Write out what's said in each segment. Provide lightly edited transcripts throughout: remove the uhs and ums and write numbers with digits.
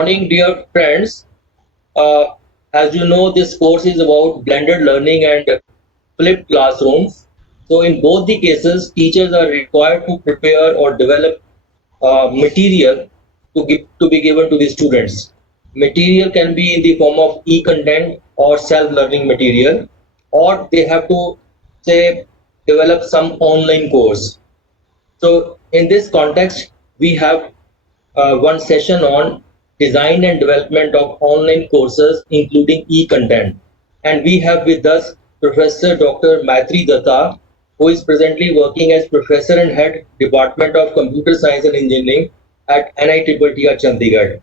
Morning, dear friends. Uh, as you know, this course is about blended learning and flipped classrooms. So, in both the cases, teachers are required to prepare or develop material to be given to the students. Material can be in the form of e-content or self-learning material, or they have to say develop some online course. So, in this context, we have one session on design and development of online courses, including e-content. And we have with us Professor Dr. Maitreyee Dutta, who is presently working as Professor and Head Department of Computer Science and Engineering at NITTTR Chandigarh.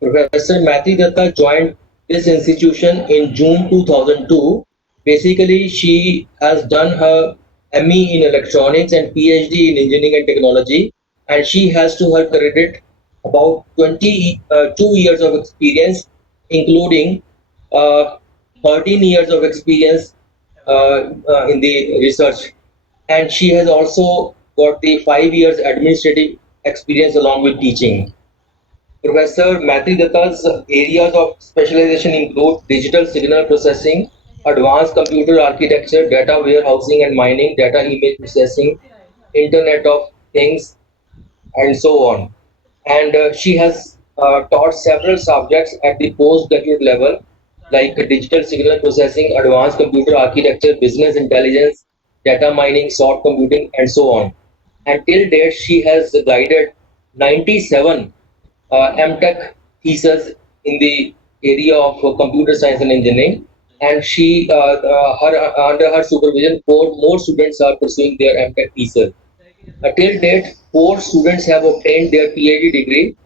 Professor Maitreyee Dutta joined this institution in June 2002. Basically, she has done her ME in electronics and PhD in engineering and technology, and she has to her credit about 22 years of experience, including uh, 13 years of experience in the research. And she has also got the 5 years administrative experience along with teaching. Professor Maitreyee Dutta's areas of specialization include digital signal processing, advanced computer architecture, data warehousing and mining, data image processing, Internet of Things, and so on. And she has taught several subjects at the postgraduate level, like digital signal processing, advanced computer architecture, business intelligence, data mining, soft computing, and so on. And till date, she has guided 97 M-Tech thesis in the area of computer science and engineering. And under her supervision, four more students are pursuing their M-Tech thesis. Till date, four students have obtained their PhD degree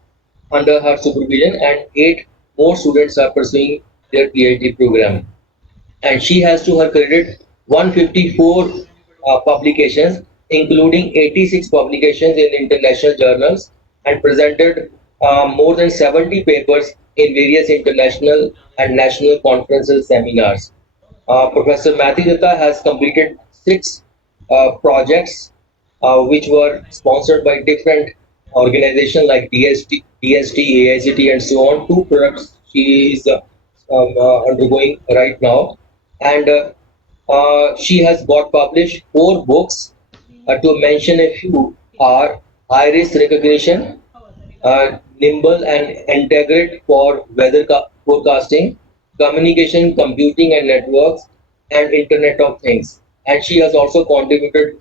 under her supervision, and eight more students are pursuing their PhD program. And she has to her credit 154 publications, including 86 publications in international journals, and presented more than 70 papers in various international and national conferences seminars. Professor Maitreyee Dutta has completed six projects which were sponsored by different organizations like DST, AICT, and so on. Two products she is undergoing right now, and she has got published four books. To mention a few are Iris Recognition, Nimble and Integrate for Weather Forecasting, Communication, Computing and Networks, and Internet of Things. And she has also contributed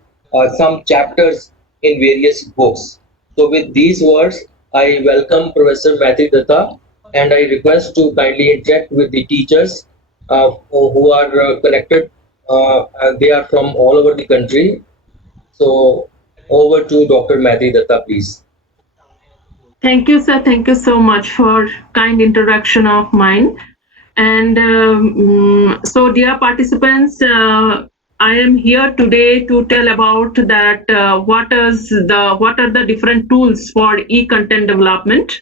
some chapters in various books. So, with these words, I welcome Professor Maitreyee Dutta, and I request to kindly interact with the teachers who are connected. And they are from all over the country. So, over to Dr. Maitreyee Dutta, please. Thank you, sir. Thank you so much for kind introduction of mine. And so, dear participants, I am here today to tell about that what are the different tools for e-content development.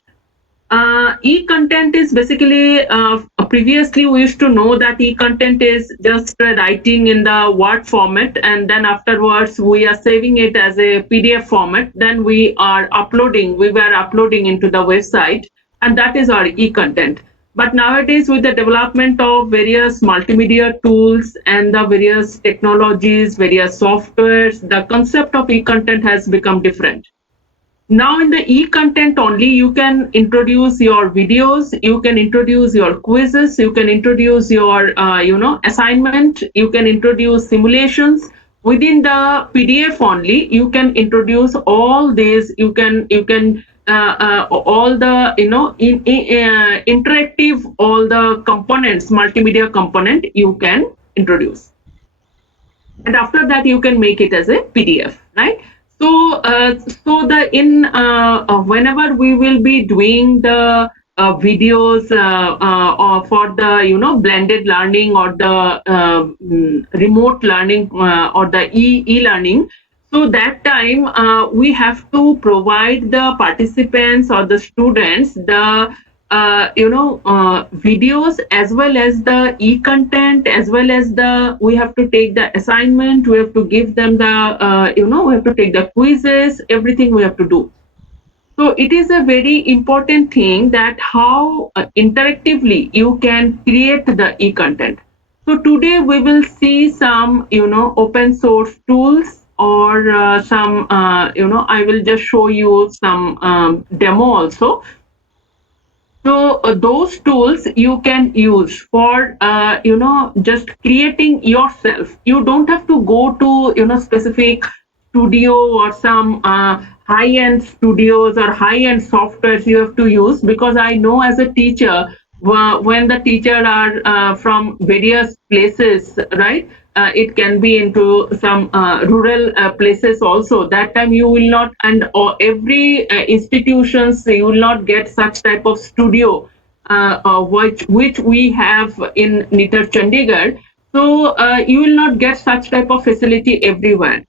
E-content is basically previously we used to know that e-content is just writing in the Word format, and then afterwards we are saving it as a PDF format. Then we were uploading into the website, and that is our e-content. But nowadays, with the development of various multimedia tools and the various technologies, various softwares, the concept of e-content has become different. Now in the e-content only, you can introduce your videos, you can introduce your quizzes, you can introduce your assignment, you can introduce simulations. Within the PDF only, you can introduce all these. You can all the interactive, all the components, multimedia component you can introduce, and after that you can make it as a PDF, right? So, whenever we will be doing the videos for the blended learning or the remote learning or the e-learning, so that time we have to provide the participants or the students the videos as well as the e-content, as well as we have to take the assignment, we have to give them the we have to take the quizzes, everything we have to do. So it is a very important thing that how interactively you can create the e-content. So today we will see some, open source tools or some, I will just show you some demo also. So those tools you can use for just creating yourself. You don't have to go to specific studio or some high-end studios or high-end softwares you have to use, because I know as a teacher, when the teacher are from various places, right? It can be into some rural places also. That time you will not, and or every institutions you will not get such type of studio which we have in NITTTR Chandigarh. So you will not get such type of facility everywhere.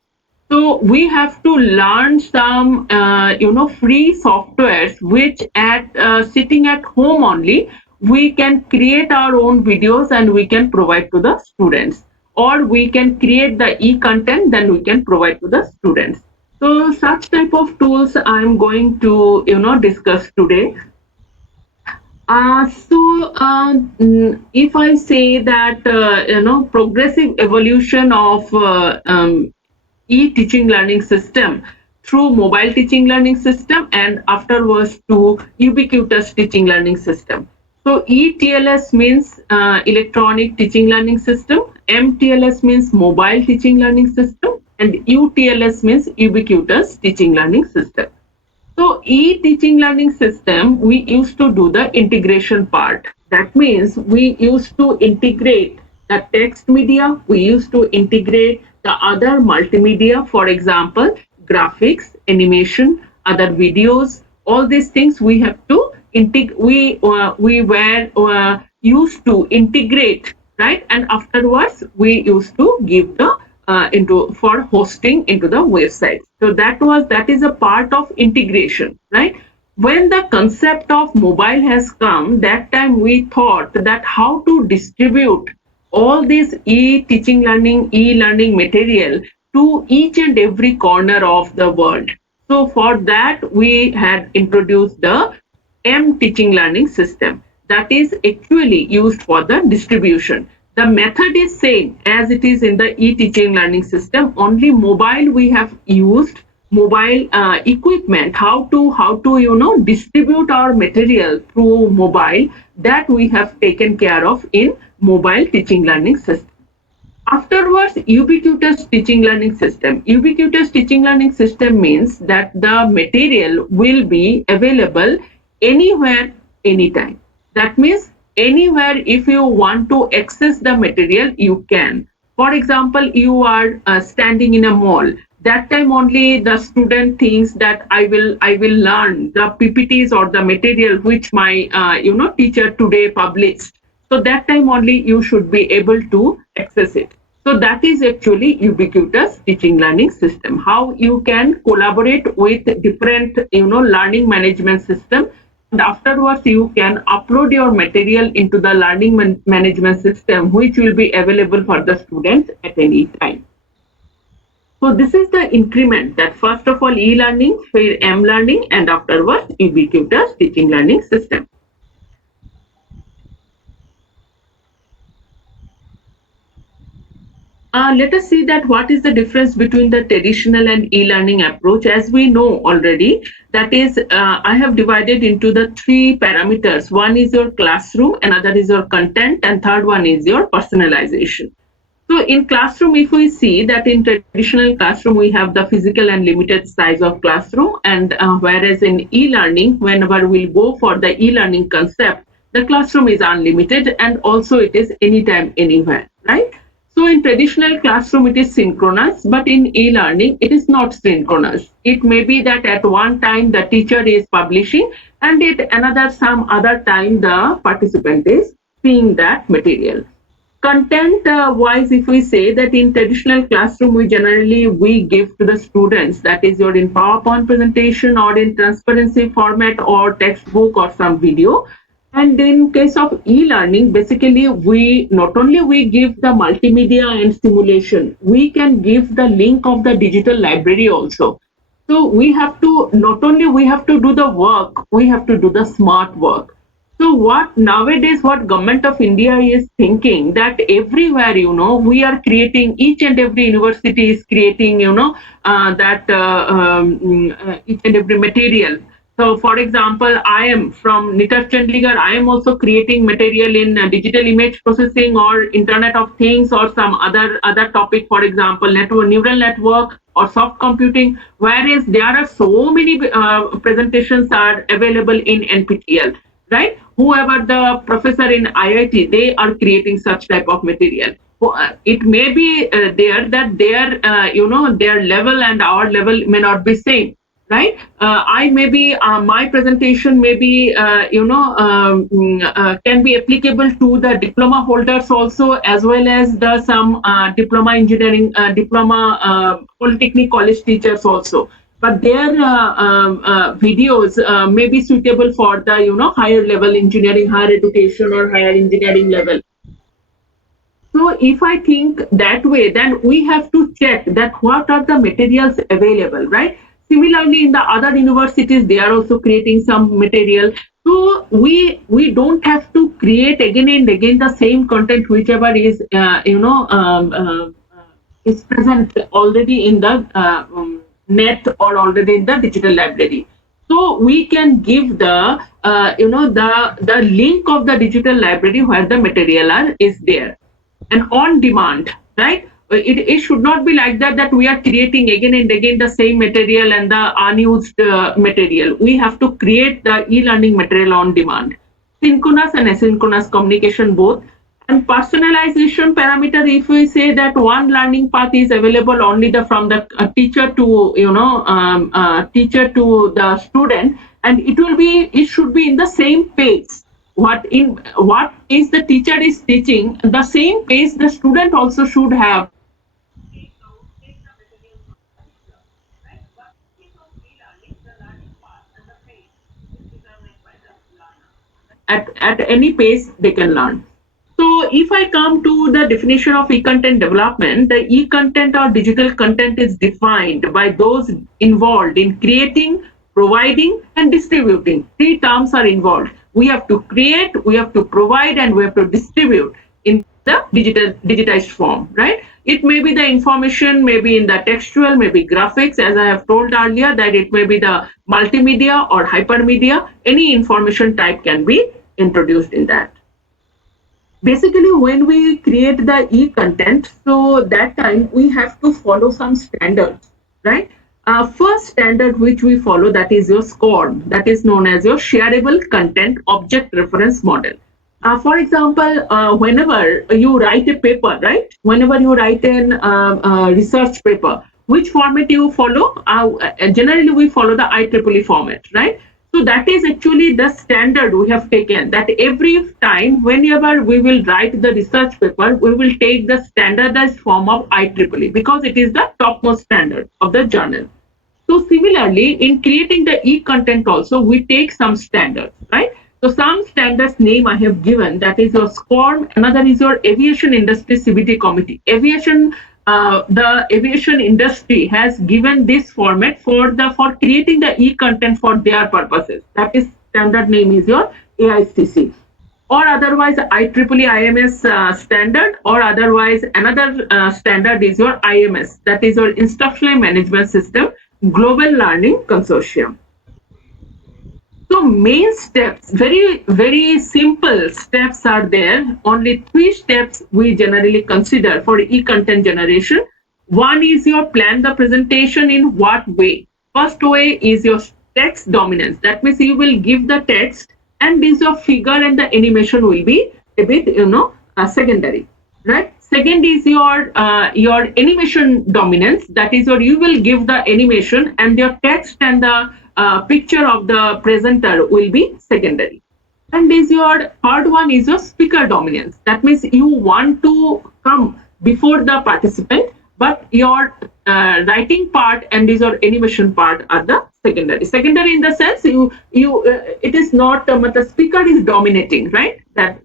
So we have to learn some, free softwares which at sitting at home only we can create our own videos and we can provide to the students, or we can create the e-content then we can provide to the students. So such type of tools I'm going to discuss today. If I say that progressive evolution of e-teaching learning system through mobile teaching learning system and afterwards to ubiquitous teaching learning system. So E-TLS means electronic teaching learning system, M-TLS means mobile teaching learning system, and U-TLS means ubiquitous teaching learning system. So e-teaching learning system, we used to do the integration part. That means we used to integrate the text media, we used to integrate the other multimedia, for example, graphics, animation, other videos, all these things we have to we were used to integrate, right? And afterwards we used to give the into for hosting into the website. So that is a part of integration, right? When the concept of mobile has come, that time we thought that how to distribute all this e-teaching learning, e-learning material to each and every corner of the world. So for that, we had introduced the M-teaching learning system that is actually used for the distribution. The method is same as it is in the e-teaching learning system. Only mobile we have used mobile equipment. How to distribute our material through mobile, that we have taken care of in mobile teaching learning system. Afterwards, ubiquitous teaching learning system. Ubiquitous teaching learning system means that the material will be available anywhere, anytime. That means anywhere if you want to access the material, you can. For example, you are standing in a mall. That time only the student thinks that I will learn the PPTs or the material which my teacher today published. So that time only you should be able to access it. So that is actually ubiquitous teaching learning system. How you can collaborate with different learning management system, and afterwards you can upload your material into the learning management system, which will be available for the students at any time. So this is the increment that first of all e-learning, M-learning, and afterwards ubiquitous teaching learning system. Let us see that what is the difference between the traditional and e-learning approach. As we know already, that is, I have divided into the three parameters. One is your classroom, another is your content, and third one is your personalization. So in classroom, if we see that in traditional classroom, we have the physical and limited size of classroom, and whereas in e-learning, whenever we go for the e-learning concept, the classroom is unlimited and also it is anytime, anywhere, right? So in traditional classroom, it is synchronous, but in e-learning, it is not synchronous. It may be that at one time the teacher is publishing and at another some other time the participant is seeing that material. Content wise, if we say that in traditional classroom, we give to the students, that is your in PowerPoint presentation or in transparency format or textbook or some video. And in case of e-learning, basically we not only we give the multimedia and simulation, we can give the link of the digital library also. So we have to, not only we have to do the work, we have to do the smart work. So what nowadays, what government of India is thinking, that everywhere, we are creating, each and every university is creating, each and every material. So for example, I am from NITTTR Chandigarh, I am also creating material in digital image processing or Internet of Things or some other topic, for example, neural network or soft computing, whereas there are so many presentations are available in NPTEL, right? Whoever the professor in IIT, they are creating such type of material. It may be there that their level and our level may not be same, right? I may be my presentation may be can be applicable to the diploma holders also, as well as the some diploma engineering, diploma polytechnic college teachers also, but their videos may be suitable for the higher level engineering, higher education or higher engineering level. So if I think that way, then we have to check that what are the materials available, right? Similarly, in the other universities, they are also creating some material. So we don't have to create again and again the same content whichever is is present already in the net or already in the digital library. So we can give the the link of the digital library where the material is there, and on demand, right? It should not be like that we are creating again and again the same material and the unused material. We have to create the e-learning material on demand, synchronous and asynchronous communication both. And personalization parameter, if we say that one learning path is available only from the teacher to teacher to the student, and it should be in the same pace. What is the teacher is teaching, the same pace the student also should have. At any pace they can learn. So if I come to the definition of e-content development, the e-content or digital content is defined by those involved in creating, providing, and distributing. Three terms are involved. We have to create, we have to provide, and we have to distribute in the digitized form, right? It may be the information, maybe in the textual, maybe graphics, as I have told earlier, that it may be the multimedia or hypermedia. Any information type can be introduced in that. Basically, when we create the e-content, so that time we have to follow some standards, right? First standard which we follow, that is your SCORM, that is known as your shareable content object reference model. For example, whenever you write a paper, right? Whenever you write an research paper, which format you follow? Generally, we follow the IEEE format, right? So that is actually the standard we have taken, that every time whenever we will write the research paper, we will take the standardized form of IEEE because it is the topmost standard of the journal. So similarly, in creating the e-content also, we take some standards, right? So some standards name I have given, that is your SCORM, another is your Aviation Industry CBT Committee. The aviation industry has given this format for creating the e-content for their purposes. That is standard name is your AICC, or otherwise IEEE IMS standard, or otherwise another standard is your IMS, that is your Instructional Management System Global Learning Consortium. So main steps, very simple steps are there. Only 3 steps we generally consider for e-content generation. One is your plan the presentation in what way. First way is your text dominance. That means you will give the text, and this your figure and the animation will be a bit secondary, right? Second is your animation dominance. That is you will give the animation, and your text and the picture of the presenter will be secondary. And is your third one is your speaker dominance. That means you want to come before the participant, but your writing part and is your animation part are the secondary. Secondary in the sense it is not the speaker is dominating, right? That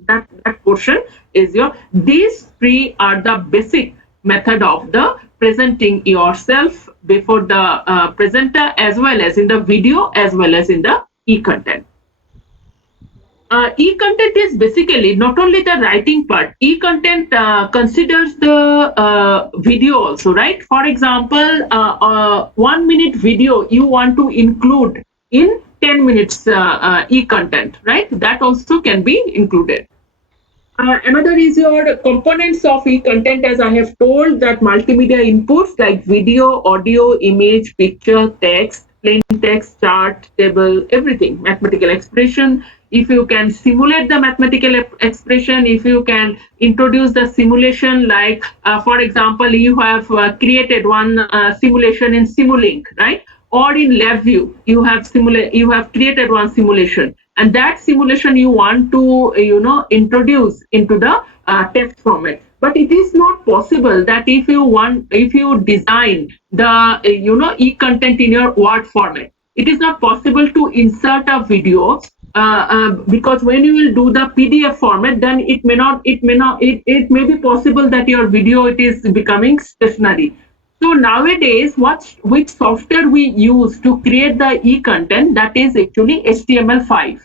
portion is your. These three are the basic method of the presenting yourself before the presenter, as well as in the video, as well as in the e-content. E-content is basically not only the writing part. E-content considers the video also, right? For example, 1 minute video you want to include in 10 minutes e-content, right? That also can be included. Another is your components of e-content, as I have told, that multimedia inputs like video, audio, image, picture, text, plain text, chart, table, everything, mathematical expression. If you can simulate the mathematical expression, if you can introduce the simulation, like for example, you have created one simulation in Simulink, right? Or in LabVIEW, you have created one simulation, and that simulation you want to introduce into the text format. But it is not possible that if you design the e-content in your Word format, it is not possible to insert a video because when you will do the PDF format, then it may be possible that your video it is becoming stationary. So nowadays, which software we use to create the e-content, that is actually HTML5.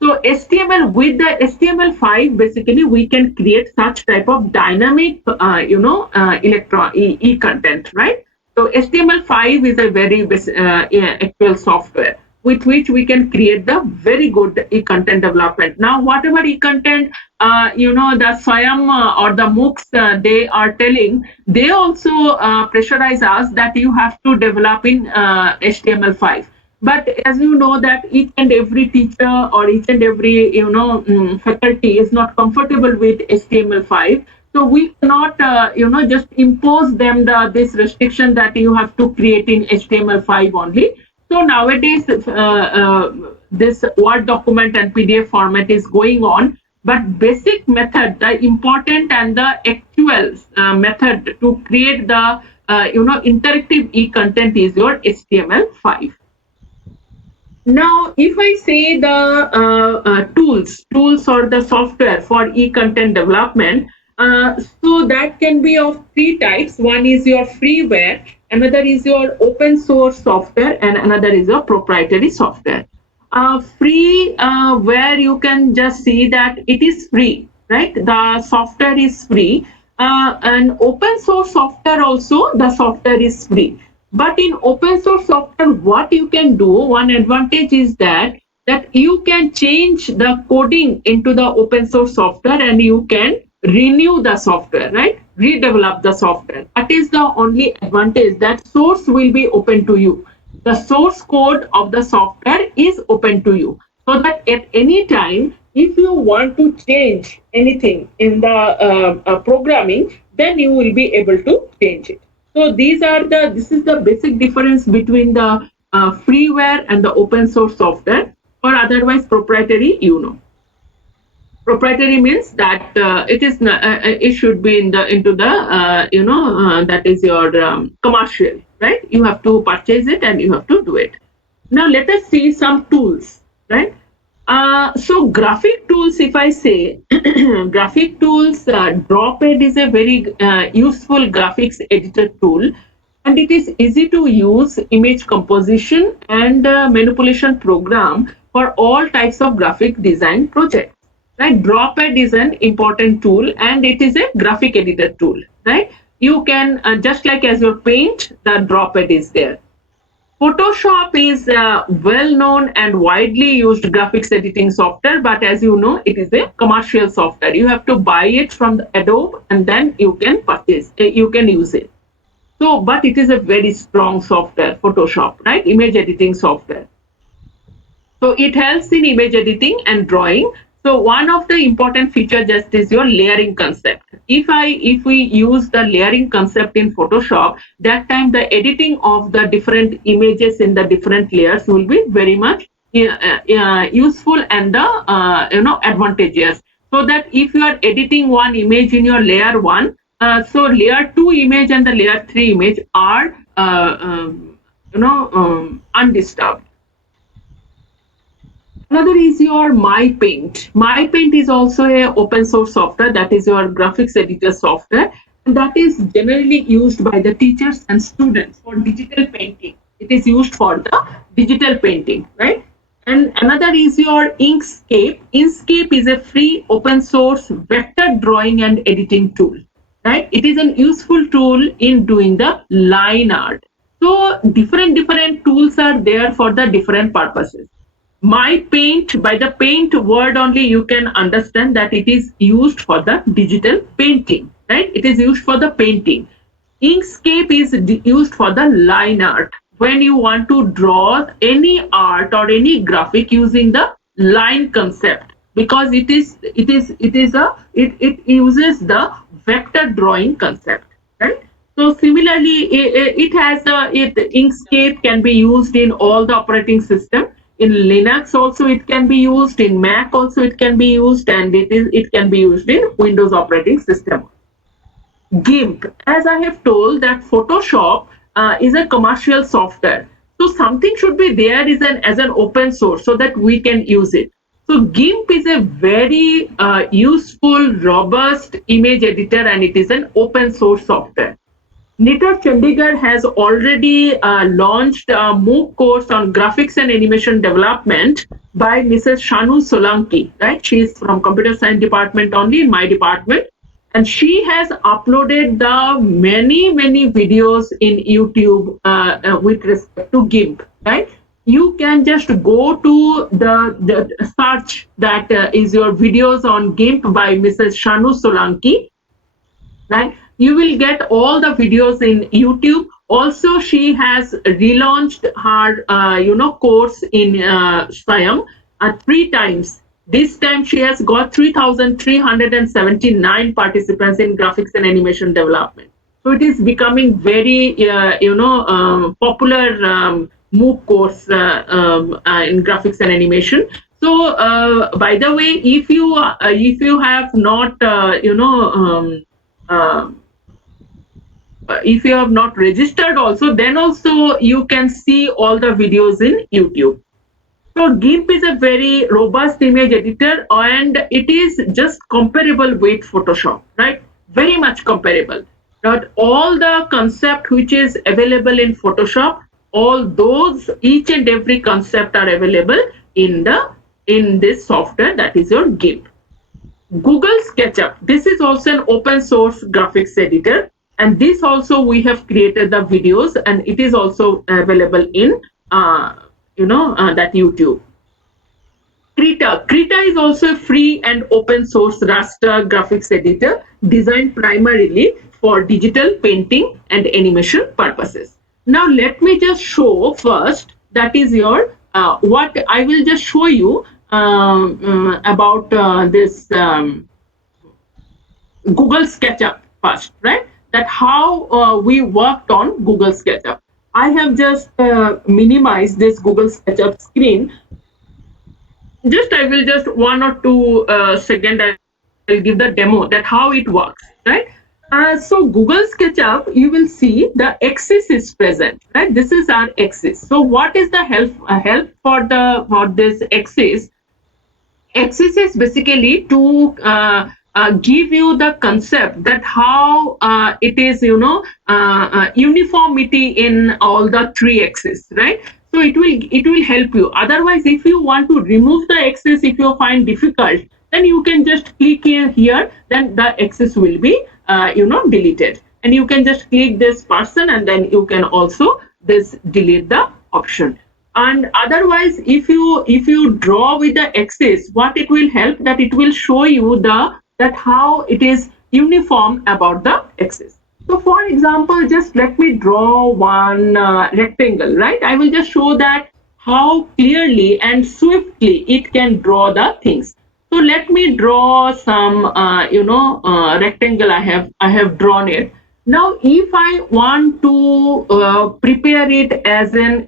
So HTML, with the HTML5, basically we can create such type of dynamic, e-content, right? So HTML5 is a very actual software with which we can create the very good e-content development. Now, whatever e-content, the Swayam or the MOOCs they are telling, they also pressurize us that you have to develop in HTML5. But as you know that each and every teacher or each and every faculty is not comfortable with HTML5, so we cannot just impose them this restriction that you have to create in HTML5 only. So nowadays this Word document and PDF format is going on, but basic method, the important and the actual method to create the interactive e-content is your HTML5. Now, if I say the tools or the software for e-content development, so that can be of three types. One is your freeware, another is your open source software, and another is your proprietary software. Free, where you can just see that it is free, right? The software is free. And open source software also, the software is free. But in open source software, what you can do, one advantage is that you can change the coding into the open source software and you can renew the software, right? Redevelop the software. That is the only advantage, that source will be open to you. The source code of the software is open to you, so that at any time, if you want to change anything in the programming, then you will be able to change it. So this is the basic difference between the freeware and the open source software, or otherwise proprietary. Proprietary means that it should be into the that is your commercial, right? You have to purchase it and you have to do it. Now let us see some tools, right? So graphic tools, if I say graphic tools, Drawpad is a very useful graphics editor tool, and it is easy to use image composition and manipulation program for all types of graphic design projects. Right, Drawpad is an important tool, and it is a graphic editor tool. Right, you can just like as your Paint, the Drawpad is there. Photoshop is a well-known and widely used graphics editing software, but as you know, it is a commercial software. You have to buy it from the Adobe, and then you can purchase. You can use it. So, but it is a very strong software, Photoshop, right? Image editing software. So it helps in image editing and drawing. So one of the important features just is your layering concept. If we use the layering concept in Photoshop, that time the editing of the different images in the different layers will be very much useful and advantageous. So that if you are editing one image in your layer 1, so layer 2 image and the layer 3 image are undisturbed. Another is your MyPaint. MyPaint is also a open source software, that is your graphics editor software, that is generally used by the teachers and students for digital painting. It is used for the digital painting, right? And another is your Inkscape. Inkscape is a free open source vector drawing and editing tool, right? It is an useful tool in doing the line art. So different tools are there for the different purposes. My paint, by the paint word only you can understand that it is used for the digital painting, right? It is used for the painting. Inkscape is used for the line art, when you want to draw any art or any graphic using the line concept, because it uses the vector drawing concept, right? So similarly, it has Inkscape can be used in all the operating system. In Linux also it can be used, in Mac also it can be used, and it can be used in Windows operating system. GIMP, as I have told that Photoshop is a commercial software. So something should be there is as an open source so that we can use it. So GIMP is a very useful, robust image editor, and it is an open source software. NITTTR Chandigarh has already launched a MOOC course on graphics and animation development by Mrs. Shanu Solanki, right? She is from computer science department only in my department. And she has uploaded the many videos in YouTube with respect to GIMP, right? You can just go to the search that is your videos on GIMP by Mrs. Shanu Solanki, right? You will get all the videos in YouTube. Also, she has relaunched her course in Siam 3 times. This time she has got 3,379 participants in graphics and animation development. So it is becoming very popular MOOC course in graphics and animation. So by the way, if you have not if you have not registered also, then also you can see all the videos in YouTube. So GIMP is a very robust image editor, and it is just comparable with Photoshop, right? Very much comparable. But all the concept which is available in Photoshop, all those, each and every concept are available in this software, that is your GIMP. Google SketchUp. This is also an open source graphics editor, and this also we have created the videos, and it is also available in that YouTube. Krita is also a free and open source raster graphics editor designed primarily for digital painting and animation purposes. Now let me just show first, that is your what I will just show you about this Google SketchUp first, right? That how we worked on Google SketchUp. I have just minimized this Google SketchUp screen. I will just 1 or 2 seconds, I'll give the demo that how it works, right? So Google SketchUp, you will see the axis is present, right? This is our axis. So what is the help for this axis? Axis is basically to give you the concept that how it is, uniformity in all the 3 axes, right? So it will help you. Otherwise, if you want to remove the axis, if you find difficult, then you can just click here. Then the axis will be deleted, and you can just click this person, and then you can also delete the option. And otherwise, if you draw with the axis, what it will help, that it will show you that how it is uniform about the axis. So for example, just let me draw one rectangle, right? I will just show that how clearly and swiftly it can draw the things. So let me draw some rectangle. I have drawn it. Now if I want to prepare it as an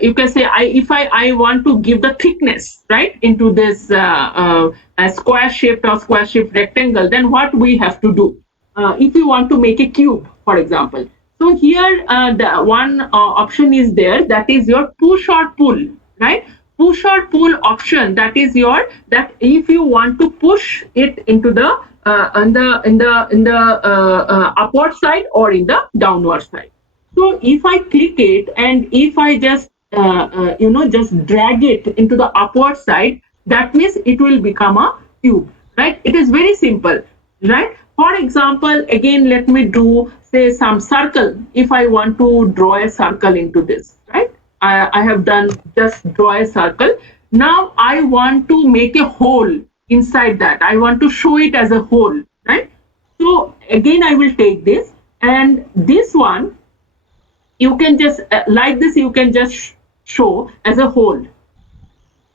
you can say, if I want to give the thickness, right, into this square shaped or square shaped rectangle, then what we have to do? If you want to make a cube, for example. So here the one option is there, that is your push or pull, right? push or pull option, that is your, that if you want to push it into the upward side or in the downward side. So if I click it and if I just just drag it into the upward side, that means it will become a tube, right? It is very simple, right? For example, again, let me do say some circle. If I want to draw a circle into this, right? I have done just draw a circle. Now I want to make a hole inside that. I want to show it as a hole, right? So again, I will take this, and this one you can just like this, you can just show as a whole.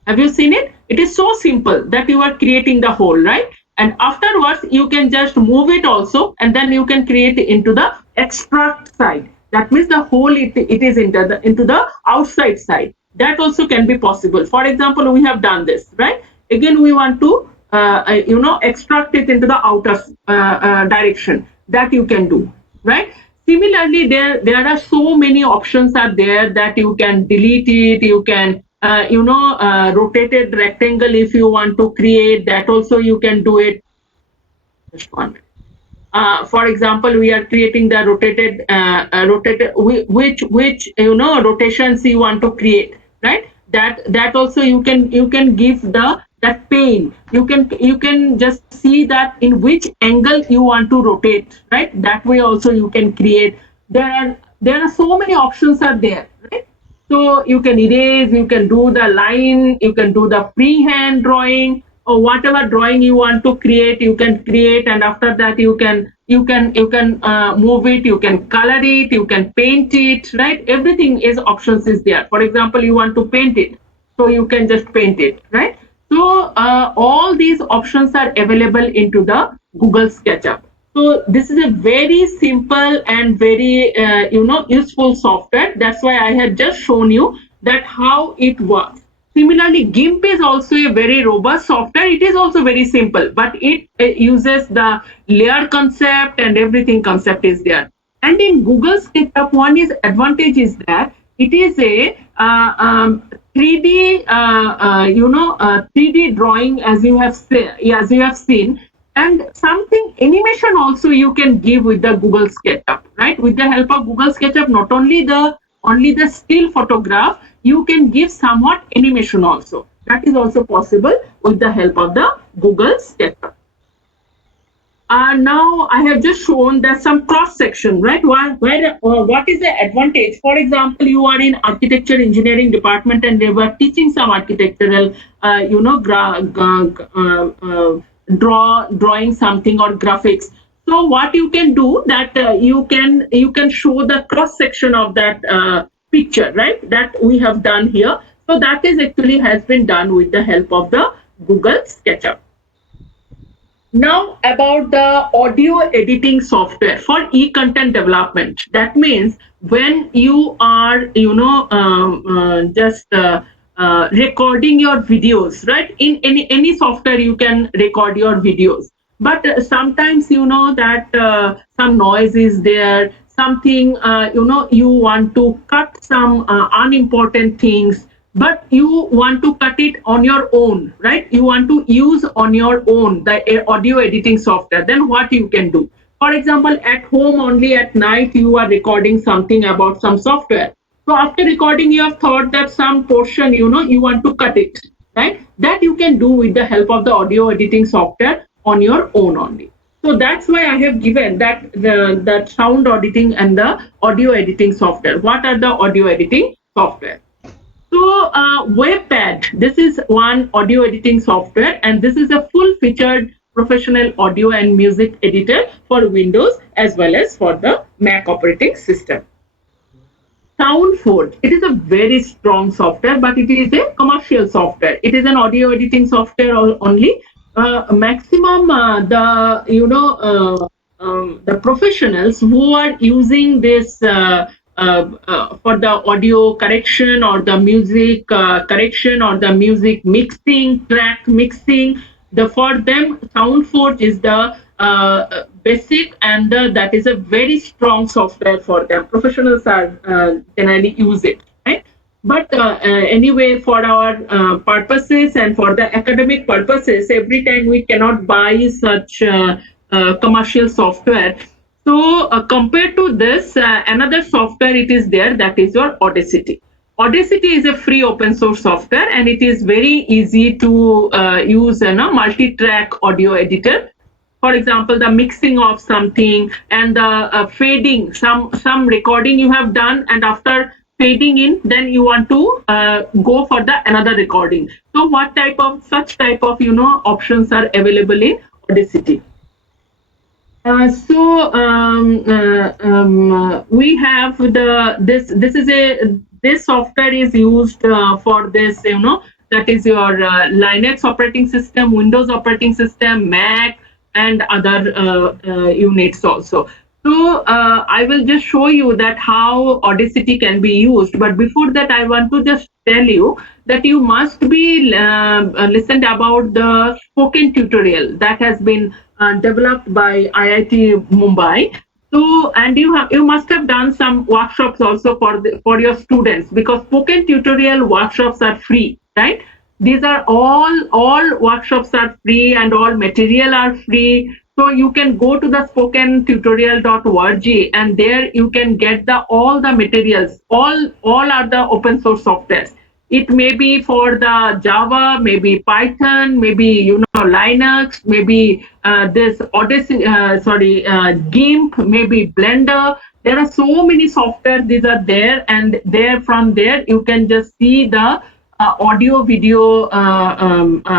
Have you seen it? It is so simple that you are creating the whole, right? And afterwards you can just move it also, and then you can create it into the extract side. That means the whole it is into the outside side. That also can be possible. For example, we have done this, right? Again, we want to extract it into the outer direction. That you can do, right? Similarly, there are so many options are there that you can delete it. You can rotated rectangle if you want to create. That also you can do it. Just 1 minute. For example, we are creating the rotated which rotations you want to create, right? That also you can give the that pane. You can just see that in which angle you want to rotate, right? That way also you can create. There are so many options are there, right? So you can erase, you can do the line, you can do the freehand drawing, or whatever drawing you want to create, you can create, and after that you can move it, you can color it, you can paint it, right? Everything is options is there. For example, you want to paint it, so you can just paint it, right? So all these options are available into the Google SketchUp. So this is a very simple and very useful software. That's why I had just shown you that how it works. Similarly, GIMP is also a very robust software. It is also very simple, but it uses the layer concept and everything concept is there. And in Google SketchUp, one is advantage is that it is a 3D 3D drawing, as you have seen, and something animation also you can give with the Google SketchUp, right? With the help of Google SketchUp, not only the still photograph, you can give somewhat animation also. That is also possible with the help of the Google SketchUp. Now I have just shown that some cross section, right? What is the advantage? For example, you are in architecture engineering department and they were teaching some architectural, drawing something or graphics. So what you can do that you can show the cross section of that picture, right? That we have done here. So that is actually has been done with the help of the Google SketchUp. Now about the audio editing software for e-content development. That means when you are recording your videos, right? In any software you can record your videos, but sometimes that some noise is there, something you want to cut some unimportant things, but you want to cut it on your own, right? You want to use on your own the audio editing software. Then what you can do, for example, at home only at night you are recording something about some software. So after recording, you have thought that some portion, you want to cut it, right? That you can do with the help of the audio editing software on your own only. So that's why I have given that sound auditing and the audio editing software. What are the audio editing software? So WebPad, this is one audio editing software, and this is a full-featured professional audio and music editor for Windows as well as for the Mac operating system. SoundForge, it is a very strong software, but it is a commercial software. It is an audio editing software only. Maximum the professionals who are using this for the audio correction or the music correction or the music mixing, track mixing, for them SoundForge is the basic, and that is a very strong software for them. Professionals are generally use it, right? But anyway, for our purposes and for the academic purposes, every time we cannot buy such commercial software. So compared to this, another software it is there, that is your Audacity. Audacity is a free open source software, and it is very easy to use a multi-track audio editor. For example, the mixing of something and the fading, some recording you have done, and after fading in, then you want to go for the another recording. So what type of such type of options are available in Audacity? We have this software is used for this, that is your Linux operating system, Windows operating system, Mac, and other units also. So I will just show you that how Audacity can be used. But before that, I want to just tell you that you must be listened about the spoken tutorial that has been developed by IIT Mumbai. So, and you must have done some workshops also for your students, because spoken tutorial workshops are free, right? These are all workshops are free and all material are free. So you can go to the spokentutorial.org, and there you can get all the materials. All are the open source softwares. It may be for the Java, maybe Python, maybe Linux, maybe this Odyssey, GIMP, maybe Blender. There are so many software. These are there, and from there you can just see the audio video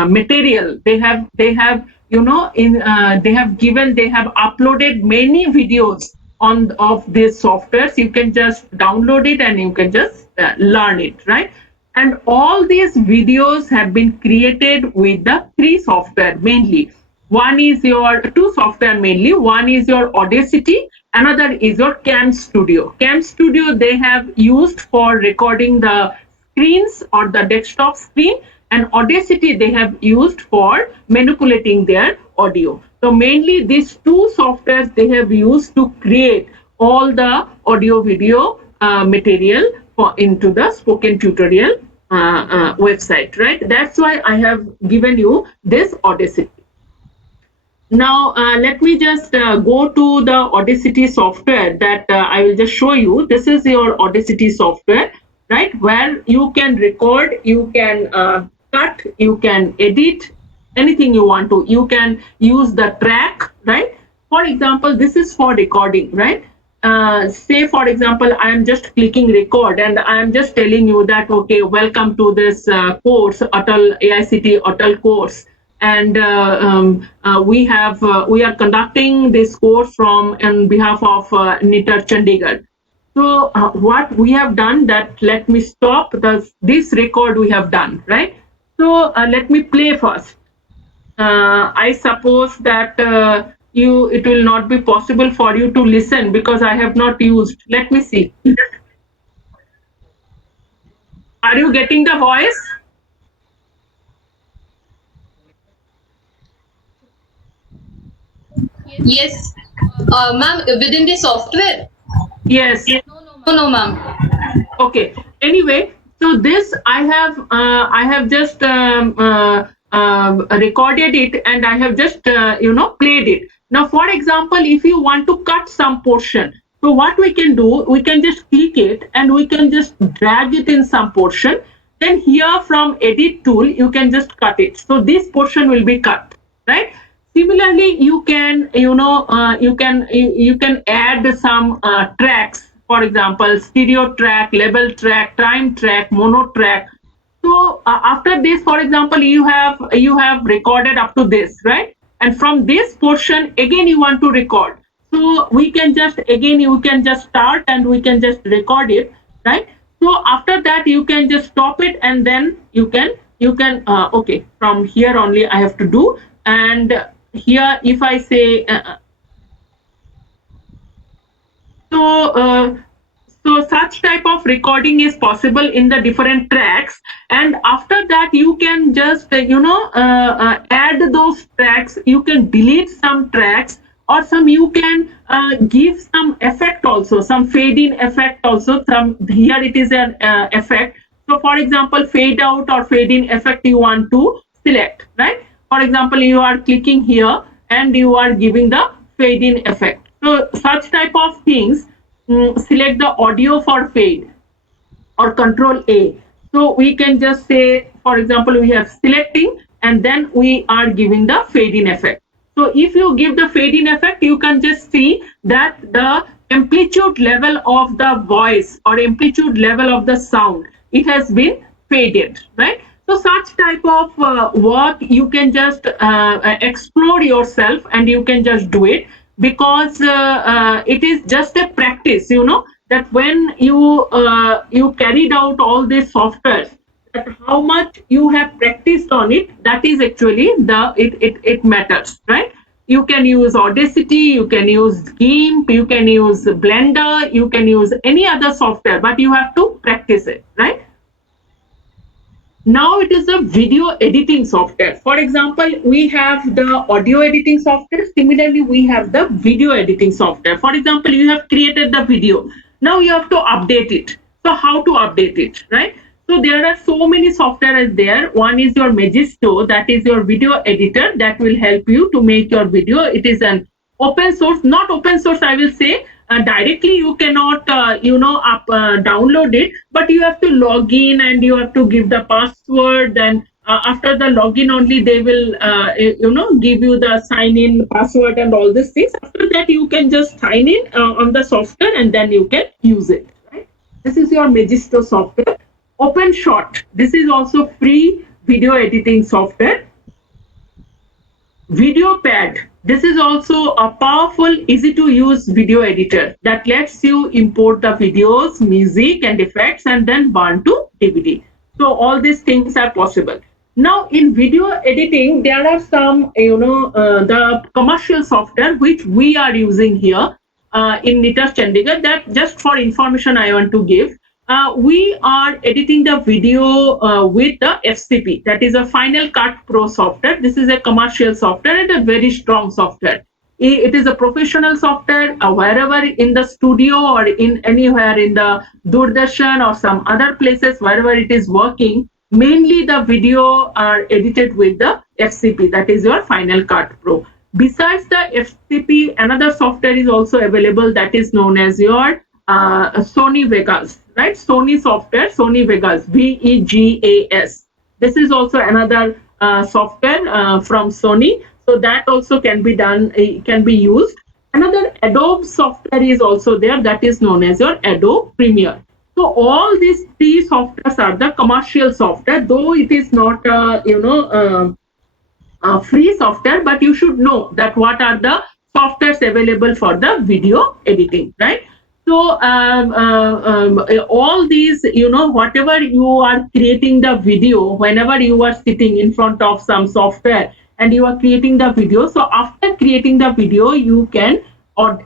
material. They have they have uploaded many videos of these softwares. You can just download it and you can just learn it, right? And all these videos have been created with the three software mainly. One is your two software mainly. One is your Audacity. Another is your Cam Studio. Cam Studio they have used for recording the screens or the desktop screen, and Audacity they have used for manipulating their audio. So mainly these two softwares they have used to create all the audio video material into the spoken tutorial website, right? That's why I have given you this Audacity. Now let me just go to the Audacity software that I will just show you. This is your Audacity software, right? Where you can record, you can cut, you can edit anything you want to. You can use the track, right? For example, this is for recording, right? Say for example, I am just clicking record and I am just telling you that, okay, welcome to this course, AICT ATAL course. And we are conducting this course on behalf of NITTTR Chandigarh. So what we have done, that let me stop this record we have done, right? So let me play first. I suppose that it will not be possible for you to listen because I have not used. Let me see. Are you getting the voice? Yes, ma'am. Within the software. Yes. No, ma'am. Okay. Anyway, so this I have just recorded it, and I have just played it. Now, for example, if you want to cut some portion, so what we can do, we can just click it and we can just drag it in some portion. Then here from edit tool, you can just cut it. So this portion will be cut, right? Similarly, you can you can add some tracks. For example, stereo track, level track, time track, mono track. So after this, for example, you have recorded up to this, right? And from this portion again you want to record. So we can just start and we can just record it, right? So after that you can just stop it, and then you can okay, from here only I have to do. And here if I say so such type of recording is possible in the different tracks, and after that you can just add those tracks. You can delete some tracks, or some you can give some effect also, some fade in effect also. Some here it is an effect. So for example, fade out or fade in effect you want to select, right? For example, you are clicking here and you are giving the fade in effect. So such type of things, select the audio for fade or control A. So we can just say, for example, we have selecting and then we are giving the fade in effect. So if you give the fade in effect, you can just see that the amplitude level of the voice or amplitude level of the sound, it has been faded, right? So such type of work you can just explore yourself and you can just do it, because it is just a practice, that when you carried out all these softwares, that how much you have practiced on it, that is actually it matters, right? You can use Audacity, you can use GIMP, you can use Blender, you can use any other software, but you have to practice it, right? Now it is a video editing software. For example, we have the audio editing software. Similarly, we have the video editing software. For example, you have created the video. Now you have to update it. So how to update it, right? So there are so many software there. One is your Magisto, that is your video editor that will help you to make your video. It is an open source, not open source, I will say. Directly you cannot download it, but you have to log in and you have to give the password, and after the login only they will give you the sign in password and all these things. After that you can just sign in on the software and then you can use it, right? This is your Magisto software. OpenShot, this is also free video editing software. VideoPad, this is also a powerful, easy to use video editor that lets you import the videos, music and effects and then burn to DVD. So all these things are possible. Now in video editing, there are some, the commercial software which we are using here in NITTTR Chandigarh, that just for information I want to give. We are editing the video with the FCP, that is a Final Cut Pro software. This is a commercial software and a very strong software. It is a professional software. Wherever in the studio or in anywhere in the Doordarshan or some other places, wherever it is working, mainly the video are edited with the FCP, that is your Final Cut Pro. Besides the FCP, another software is also available, that is known as your Sony Vegas, right? Sony software, Sony Vegas, VEGAS. This is also another software from Sony. So that also can be done, can be used. Another Adobe software is also there, that is known as your Adobe Premiere. So all these three softwares are the commercial software, though it is not, free software, but you should know that what are the softwares available for the video editing, right? So all these, whatever you are creating the video, whenever you are sitting in front of some software and you are creating the video, so after creating the video, you can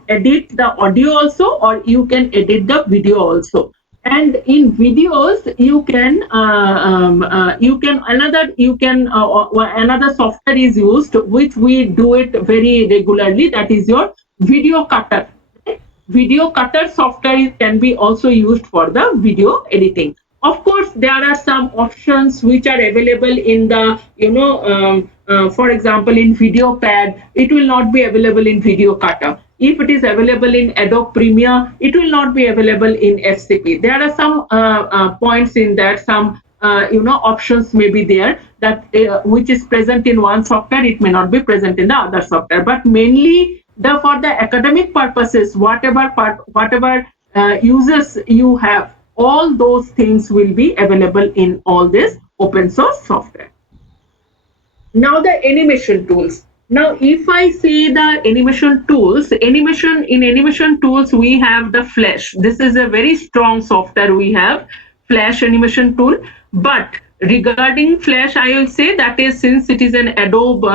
edit the audio also, or you can edit the video also. And in videos, another software is used, which we do it very regularly. That is your video cutter. Video cutter software can be also used for the video editing. Of course, there are some options which are available in the, for example, in VideoPad, it will not be available in Video Cutter. If it is available in Adobe Premiere, it will not be available in FCP. There are some points in that, some options may be there that which is present in one software, it may not be present in the other software. But mainly for the academic purposes, whatever users you have, all those things will be available in all this open source software. Now the animation tools. Now if I say the animation tools, in animation tools we have the Flash. This is a very strong software we have, Flash animation tool. But regarding Flash, I will say that is, since it is an Adobe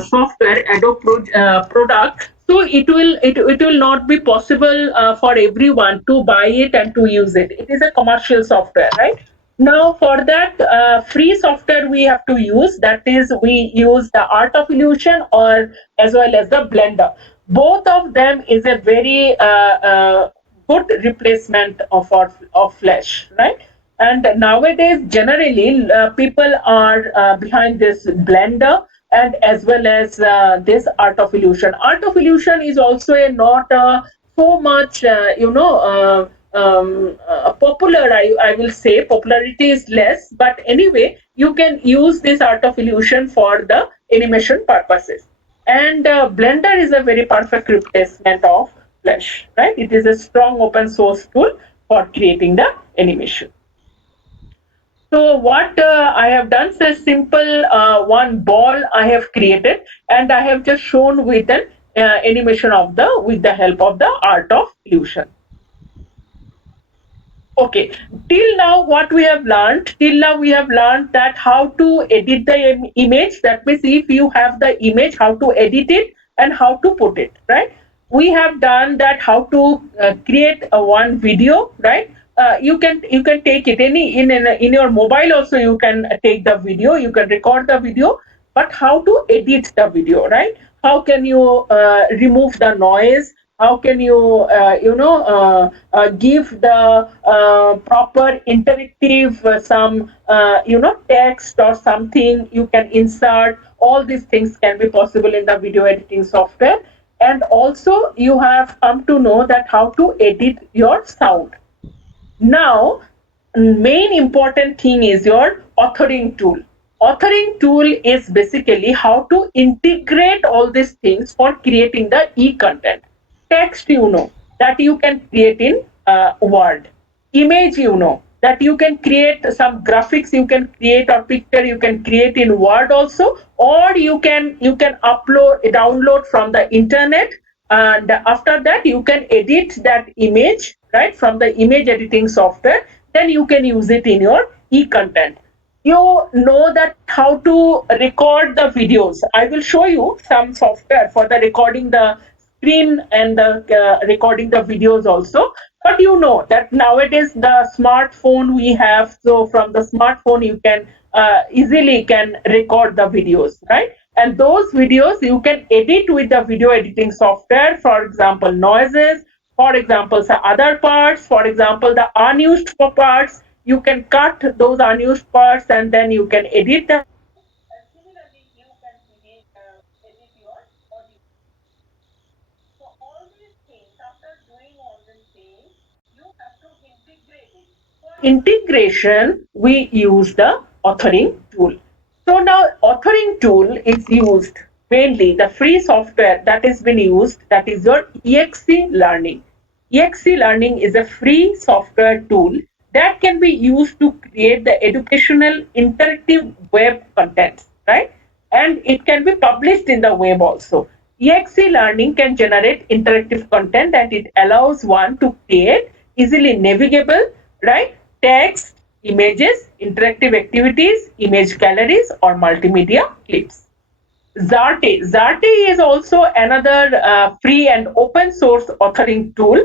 software, Adobe product, so it will not be possible for everyone to buy it and to use it. It is a commercial software, right? Now for that free software we have to use, that is, we use the Art of Illusion or as well as the Blender. Both of them is a very good replacement of Flash, right? And nowadays, generally, people are behind this Blender and as well as this Art of Illusion. Art of Illusion is also a not so much, popular. I will say popularity is less, but anyway, you can use this Art of Illusion for the animation purposes. And Blender is a very perfect replacement of Flash, right? It is a strong open source tool for creating the animation. So what I have done is a simple one ball I have created, and I have just shown with an animation of with the help of the Art of Illusion. Okay, till now what we have learned, that how to edit the image. That means if you have the image, how to edit it and how to put it, right? We have done that how to create a one video, right? You can take it in your mobile also. You can take the video, you can record the video, but how to edit the video, right? How can you remove the noise? How can you give the proper interactive some text or something you can insert. All these things can be possible in the video editing software. And also you have come to know that how to edit your sound. Now, main important thing is your authoring tool. Authoring tool is basically how to integrate all these things for creating the e-content. Text, that you can create in Word. Image, that you can create some graphics, you can create or picture, you can create in Word also, or you can download from the internet, and after that you can edit that image, right, from the image editing software. Then you can use it in your e-content. You know that how to record the videos. I will show you some software for the recording the screen and the recording the videos also. But you know that nowadays the smartphone we have, so from the smartphone you can easily can record the videos, right? And those videos you can edit with the video editing software. For example, noises, for example, some other parts, for example, the unused parts, you can cut those unused parts and then you can edit them. And similarly, you can edit your audio. So all these things, after doing all these things, you have to integrate it. For integration, we use the authoring tool. So now authoring tool is used mainly the free software that has been used, that is your EXE Learning. EXE Learning is a free software tool that can be used to create the educational interactive web content, right? And it can be published in the web also. EXE Learning can generate interactive content and it allows one to create easily navigable, right, text, images, interactive activities, image galleries, or multimedia clips. Zarte. Zarte is also another free and open source authoring tool.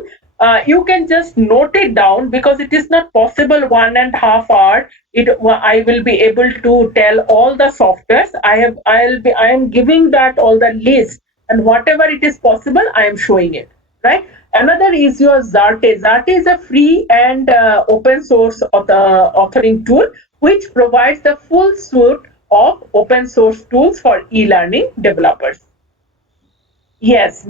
You can just note it down because it is not possible 1.5 hour. I will be able to tell all the softwares. I am giving that all the list, and whatever it is possible, I am showing it. Right. Another is your Zarte. Zarte is a free and open source authoring tool which provides the full suite of open source tools for e-learning developers. Yes,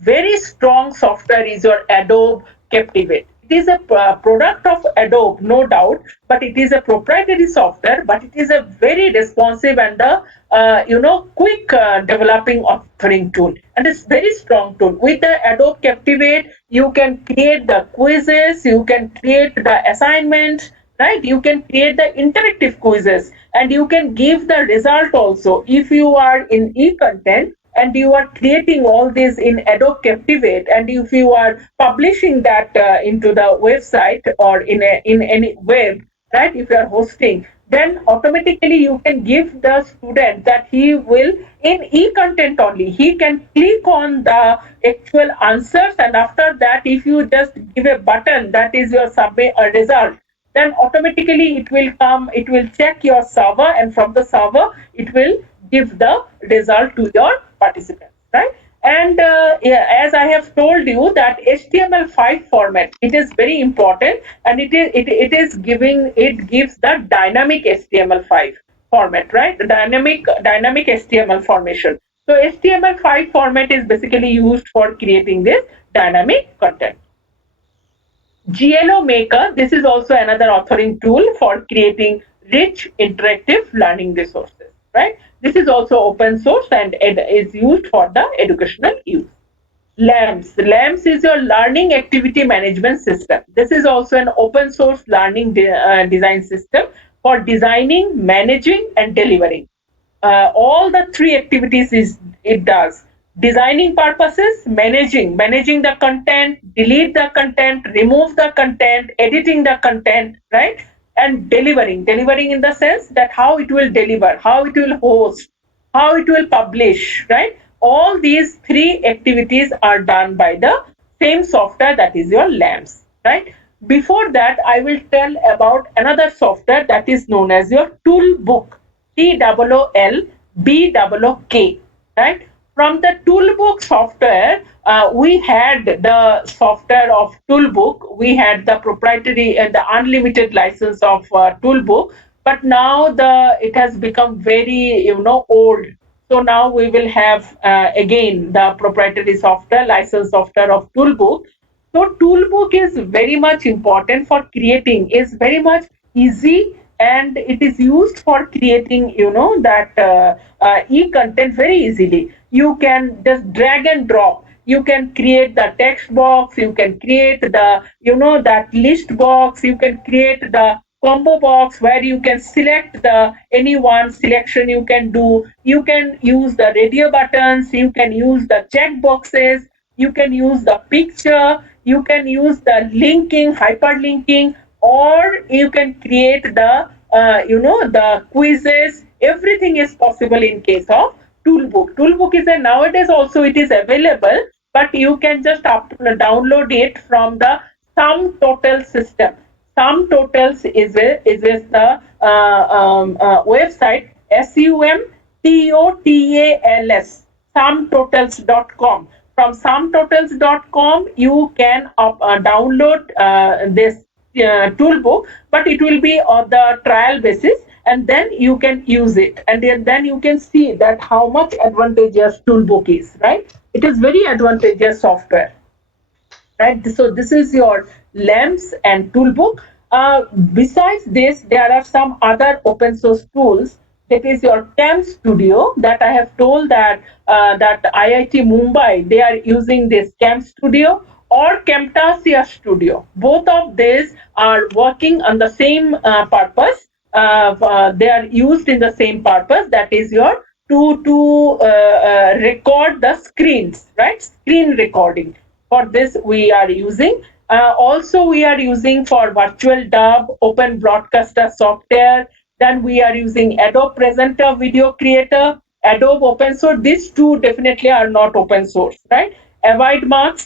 very strong software is your Adobe Captivate. It is a product of Adobe, no doubt, but it is a proprietary software. But it is a very responsive and quick developing authoring tool, and it's very strong tool. With the Adobe Captivate, you can create the quizzes, you can create the assignments, right? You can create the interactive quizzes, and you can give the result also. If you are in e-content and you are creating all this in Adobe Captivate, and if you are publishing that into the website or in any web, right? If you are hosting, then automatically you can give the student that he will in e-content only. He can click on the actual answers, and after that, if you just give a button that is your submit a result, then automatically it will come, it will check your server, and from the server it will give the result to your participants, right? And as I have told you that HTML5 format, it is very important, and it gives the dynamic HTML5 format, right? The dynamic HTML formation. So HTML5 format is basically used for creating this dynamic content. GLO Maker, this is also another authoring tool for creating rich interactive learning resources, right? This is also open source and is used for the educational use. LAMS is your learning activity management system. This is also an open source learning design system for designing, managing, and delivering. All the three activities it does: designing purposes, managing the content, delete the content, remove the content, editing the content, right? And delivering in the sense that how it will deliver, how it will host, how it will publish, right? All these three activities are done by the same software, that is your LAMS, right? Before that, I will tell about another software that is known as your Toolbook, TOOLBOOK, right? From the Toolbook software, we had the software of Toolbook. We had the proprietary and the unlimited license of Toolbook, but now it has become very old. So now we will have again the proprietary software, license software of Toolbook. So Toolbook is very much important for creating, is very much easy, and it is used for creating that e-content very easily. You can just drag and drop. You can create the text box, you can create the that list box, you can create the combo box where you can select the any one selection you can do. You can use the radio buttons, you can use the check boxes, you can use the picture, you can use the linking, hyperlinking, or you can create the the quizzes. Everything is possible in case of Toolbook is a nowadays also it is available, but you can just download it from the sum total system. Sum totals is the website, SUMTOTALS, sumtotals.com. From sumtotals.com you can download this Toolbook, but it will be on the trial basis, and then you can use it, and then you can see that how much advantageous Toolbook is, right? It is very advantageous software, right? So this is your LAMS and Toolbook. Besides this, there are some other open source tools. That is your Cam Studio, that I have told that IIT Mumbai, they are using this Cam Studio or Camtasia Studio. Both of these are working on the same purpose. They are used in the same purpose. That is your to record the screens, right? Screen recording. For this we are using. Also we are using for virtual dub, open broadcaster software. Then we are using Adobe Presenter Video Creator, Adobe Open Source. These two definitely are not open source, right? Avoid Mark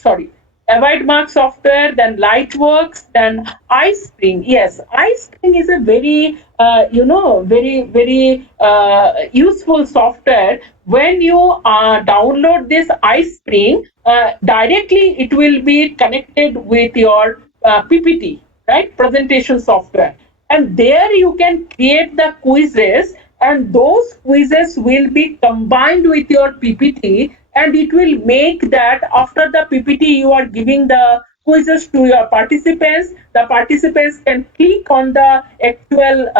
software, then Lightworks, then iSpring. Yes, iSpring is a very, very useful software. When you download this iSpring, directly it will be connected with your PPT, right? Presentation software. And there you can create the quizzes, and those quizzes will be combined with your PPT, and it will make that after the PPT you are giving the quizzes to your participants. The participants can click on the actual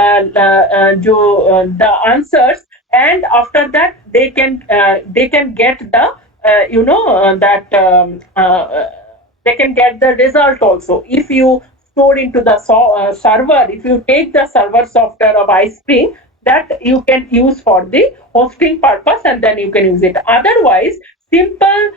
the answers, and after that they can get the they can get the result also. If you store into the server, if you take the server software of iSpring, that you can use for the hosting purpose, and then you can use it. Otherwise, simple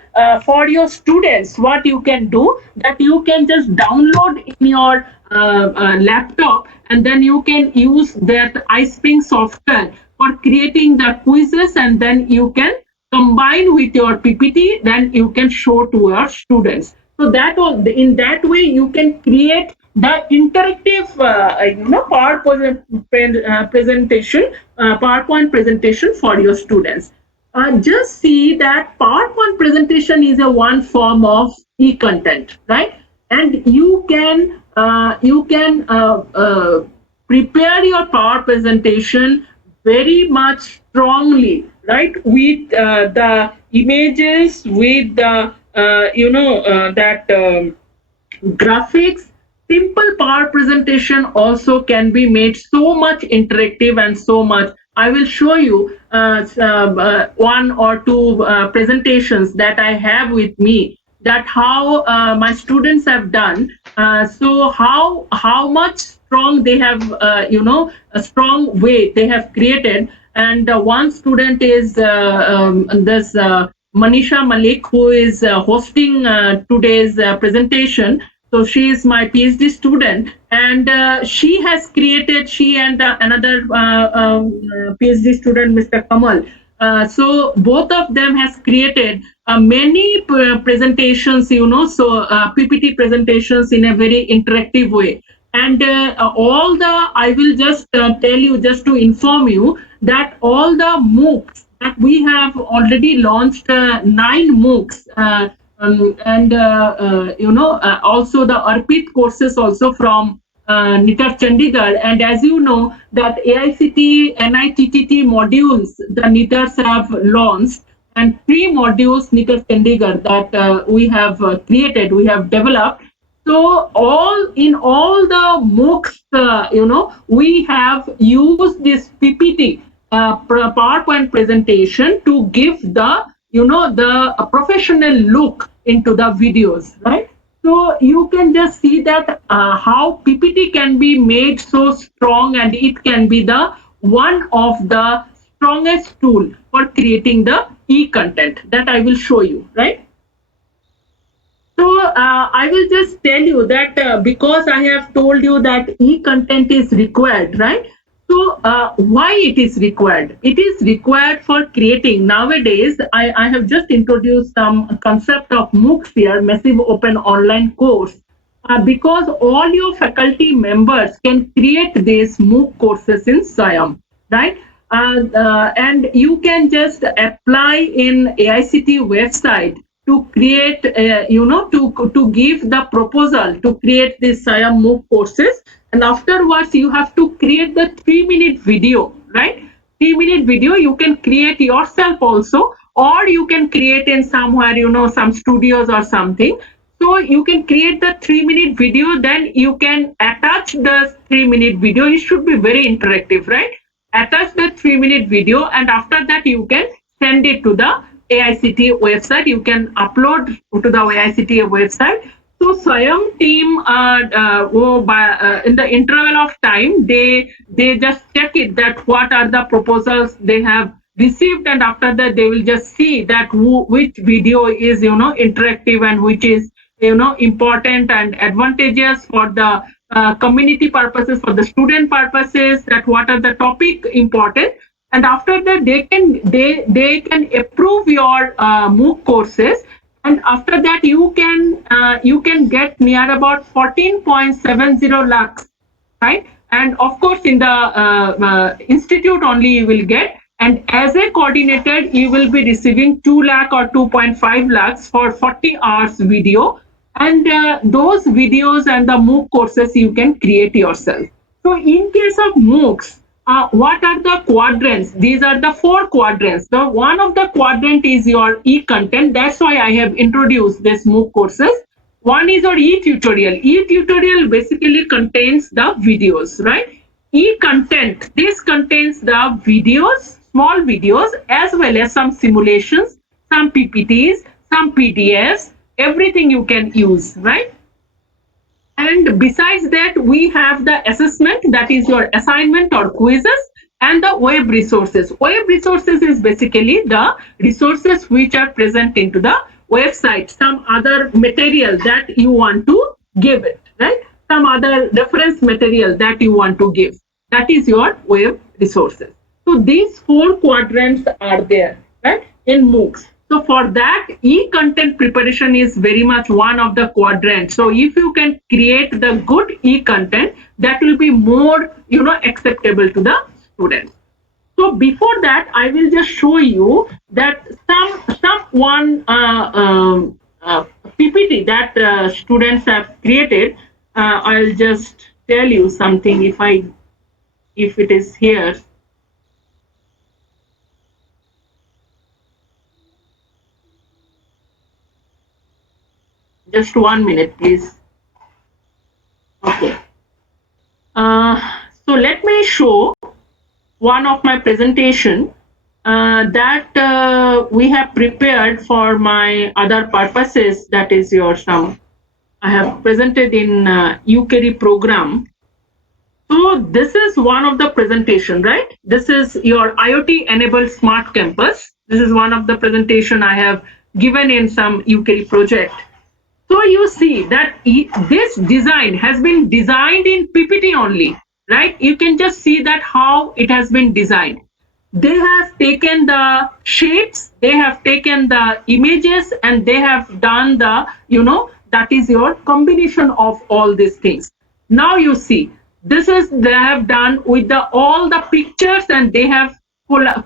for your students, what you can do, that you can just download in your laptop, and then you can use that iSpring software for creating the quizzes, and then you can combine with your PPT, then you can show to your students. So that was in that way you can create the interactive PowerPoint presentation for your students. just see that PowerPoint presentation is a one form of e-content, right? And you can prepare your power presentation very much strongly, right? With the images, with the that graphics. Simple power presentation also can be made so much interactive and so much. I will show you one or two presentations that I have with me, that how my students have done. So how much strong they have, a strong way they have created. And one student is this Manisha Malik, who is hosting today's presentation. So she is my PhD student, and she has created, she and another PhD student, Mr. Kamal. So both of them has created many presentations, PPT presentations in a very interactive way. And all the, I will just tell you, just to inform you, that all the MOOCs that we have already launched, 9 MOOCs, and also the Arpit courses also from NITTTR Chandigarh. And as you know, that AICT NITTTR modules the NITTTRs have launched, and 3 modules NITTTR Chandigarh that we have created, we have developed. So all the MOOCs, we have used this PPT PowerPoint presentation to give the the professional look into the videos, right? So you can just see that how PPT can be made so strong, and it can be the one of the strongest tool for creating the e-content that I will show you, right? So I will just tell you that because I have told you that e-content is required, right? So why it is required? It is required for creating. Nowadays, I have just introduced some concept of MOOCs here, massive open online course, because all your faculty members can create these MOOC courses in SWAYAM, right? And you can just apply in AICT website to create, to give the proposal to create this SWAYAM MOOC courses. And afterwards, you have to create the 3-minute video, right? 3-minute video you can create yourself also, or you can create in somewhere, some studios or something. So you can create the 3-minute video, then you can attach the 3-minute video. It should be very interactive, right? Attach the 3-minute video, and after that you can send it to the AICT website. You can upload to the AICT website. So SWAYAM team, in the interval of time, they just check it, that what are the proposals they have received, and after that they will just see that which video is interactive, and which is important and advantageous for the community purposes, for the student purposes, that what are the topic important. And after that they can approve your MOOC courses, and after that you can get near about 14.70 lakhs, right? And of course in the institute only you will get, and as a coordinator you will be receiving 2 lakh or 2.5 lakhs for 40 hours video. And those videos and the MOOC courses you can create yourself. So in case of MOOCs, what are the quadrants? These are the 4 quadrants. The one of the quadrant is your e-content. That's why I have introduced this MOOC courses. One is your e-tutorial. E-tutorial basically contains the videos, right? E-content, this contains the videos, small videos, as well as some simulations, some PPTs, some PDFs, everything you can use, right? And besides that, we have the assessment, that is your assignment or quizzes, and the web resources. Web resources is basically the resources which are present into the website, some other material that you want to give it, right? Some other reference material that you want to give. That is your web resources. So these 4 quadrants are there, right, in MOOCs. So for that, e-content preparation is very much one of the quadrants. So if you can create the good e-content, that will be more, acceptable to the students. So before that, I will just show you that one PPT that students have created. I'll just tell you something if it is here. Just 1 minute, please. Okay. So let me show one of my presentation that we have prepared for my other purposes. That is your some I have presented in UKD program. So this is one of the presentation, right? This is your IoT enabled smart campus. This is one of the presentation I have given in some UKD project. So you see that this design has been designed in PPT only, right? You can just see that how it has been designed. They have taken the shapes, they have taken the images, and they have done the, that is your combination of all these things. Now you see, this is they have done with the all the pictures, and they have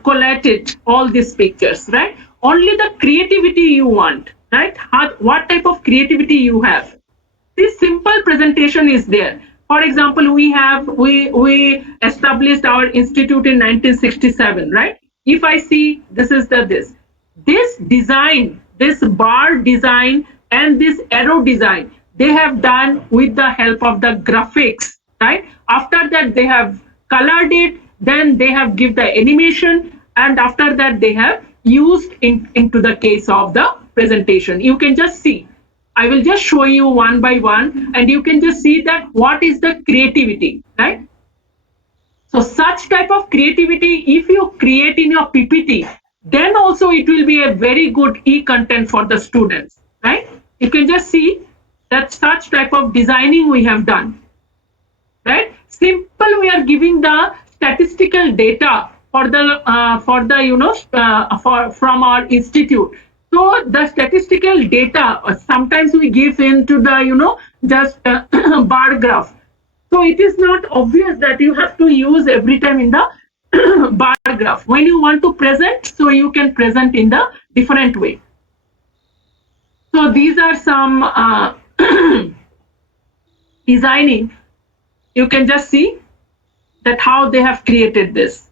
collated all these pictures, right? Only the creativity you want, right? What type of creativity you have. This simple presentation is there. For example, we established our institute in 1967, right? If I see this is this design, this bar design and this arrow design, they have done with the help of the graphics, right? After that, they have colored it, then they have give the animation, and after that they have used into the case of the presentation. You can just see. I will just show you one by one, and you can just see that what is the creativity, right? So such type of creativity, if you create in your PPT, then also it will be a very good e-content for the students, right? You can just see that such type of designing we have done, right? Simple, we are giving the statistical data for the from our institute. So the statistical data sometimes we give into the just bar graph. So it is not obvious that you have to use every time in the bar graph. When you want to present, so you can present in the different way. So these are some designing. You can just see that how they have created this.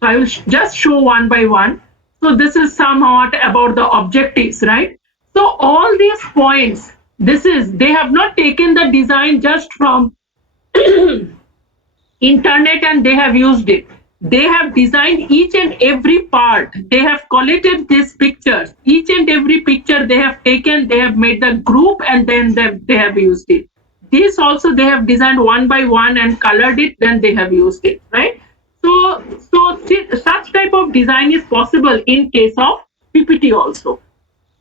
So I will just show one by one. So this is somewhat about the objectives, right? So all these points, they have not taken the design just from internet and they have used it. They have designed each and every part. They have collated these pictures. Each and every picture they have taken, they have made the group, and then they have used it. This also they have designed one by one and colored it, then they have used it, right? So such type of design is possible in case of PPT also.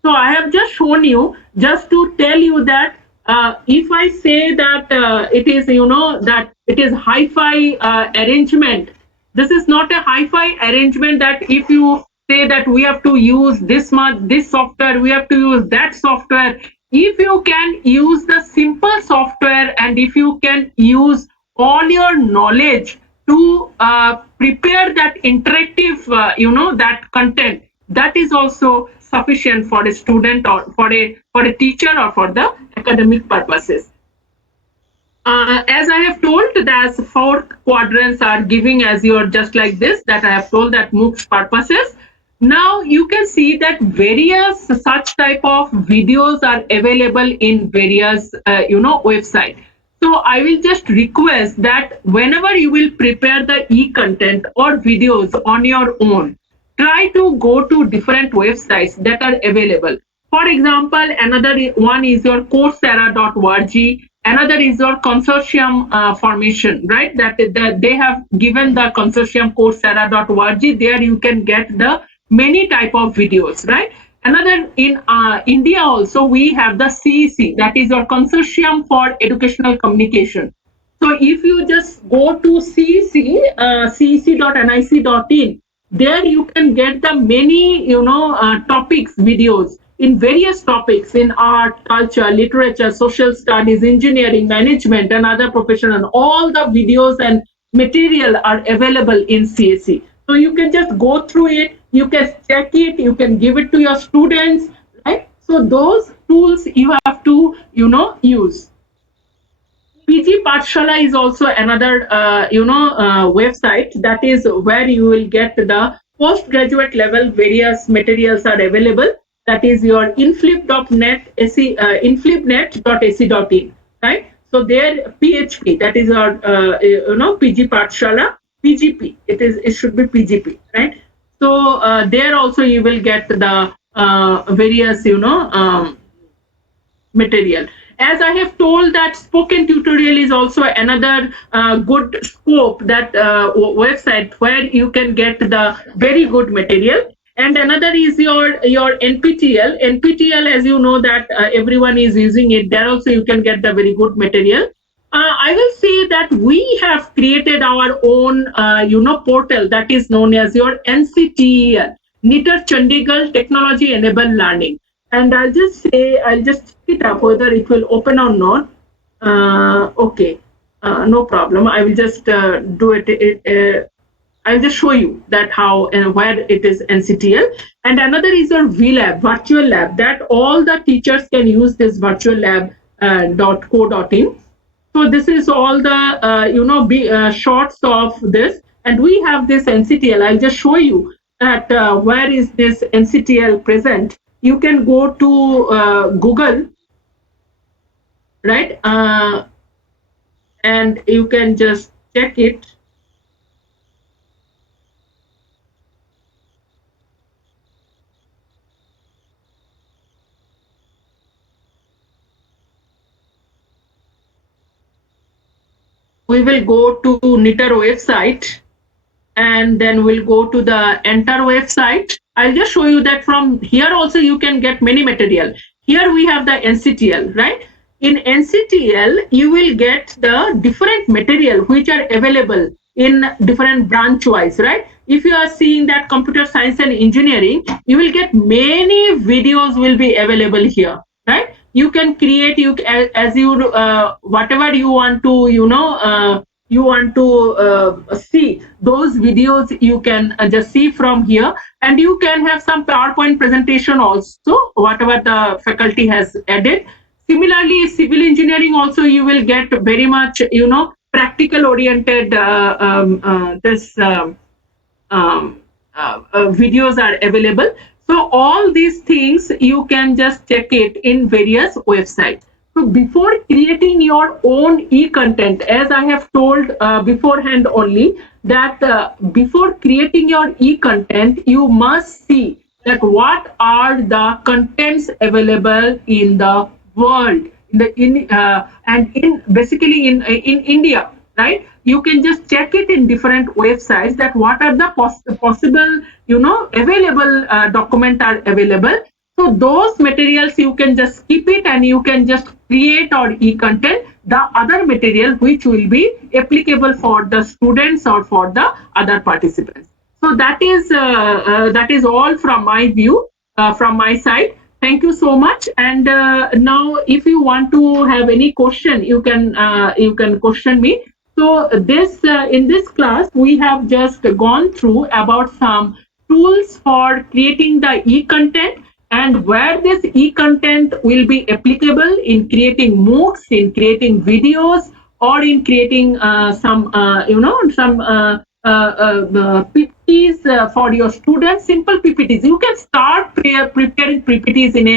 So I have just shown you just to tell you that if I say that it is that it is hi-fi arrangement, this is not a hi-fi arrangement that if you say that we have to use this software, we have to use that software. If you can use the simple software and if you can use all your knowledge to prepare that interactive, that content, that is also sufficient for a student or for a teacher or for the academic purposes. As I have told, there's 4 quadrants are giving as your just like this that I have told that MOOCs purposes. Now you can see that various such type of videos are available in various website. So I will just request that whenever you will prepare the e-content or videos on your own, try to go to different websites that are available. For example, another one is your coursera.org. Another is your consortium formation, right? That they have given the consortium coursera.org. There you can get the many type of videos, right? Another in India also we have the CEC, that is your Consortium for Educational Communication. So if you just go to CEC, cec.nic.in, there you can get the many topics videos in various topics in art, culture, literature, social studies, engineering, management, and other professional. All the videos and material are available in CEC. So you can just go through it, you can check it, you can give it to your students, right? So those tools you have to, use. PG Pathshala is also another, website that is where you will get the postgraduate level various materials are available. That is your inflip.net, inflipnet.ac.in, right? So there, PHP, that is our, PG Pathshala, PGP. It should be PGP, right? So there also you will get the various, material. As I have told, that spoken tutorial is also another good scope, that website where you can get the very good material. And another is your NPTEL. NPTEL, as you know, that everyone is using it. There also you can get the very good material. I will say that we have created our own, portal that is known as your NCTEL, NITTTR Chandigarh Technology Enabled Learning. And I'll just check it up whether it will open or not. Okay, no problem. I will just do it. I'll just show you that how and where it is NCTL. And another is your VLab, virtual lab, that all the teachers can use this virtual lab .co.in. So this is all the shots of this, and we have this NCTL. I'll just show you that where is this NCTL present. You can go to Google, right? And you can just check it. We will go to NITTTR website, and then we'll go to the enter website. I'll just show you that from here also you can get many material. Here we have the NCTL, right? In NCTL, you will get the different material which are available in different branch wise, right? If you are seeing that computer science and engineering, you will get many videos will be available here, right? You can create, as you whatever you want to, see those videos, you can just see from here. And you can have some PowerPoint presentation also, whatever the faculty has added. Similarly, civil engineering also you will get very much, practical oriented videos are available. So all these things you can just check it in various websites. So before creating your own e-content, as I have told beforehand only, that before creating your e-content, you must see that what are the contents available in the world, and in basically in India, right? You can just check it in different websites, that what are the possible, available document are available. So those materials you can just keep it, and you can just create or e-content the other material which will be applicable for the students or for the other participants. So that is all from my view, from my side. Thank you so much. And now, if you want to have any question, you can question me. So this in this class we have just gone through about some tools for creating the e-content, and where this e-content will be applicable in creating MOOCs, in creating videos, or in creating some PPTs for your students. Simple PPTs. You can start preparing PPTs in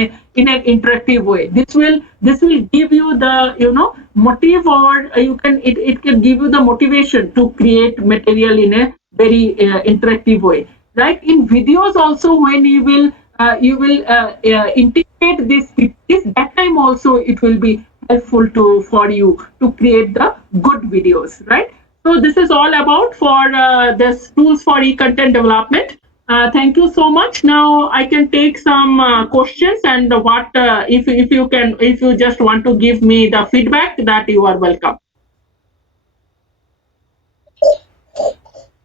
an interactive way. This will give you the motive, or it can give you the motivation to create material in a very interactive way. Right? In videos also, when you will integrate this PPTs, that time also it will be helpful for you to create the good videos, right? So this is all about for this tools for e-content development. Thank you so much. Now I can take some questions, and what if you just want to give me the feedback, that you are welcome.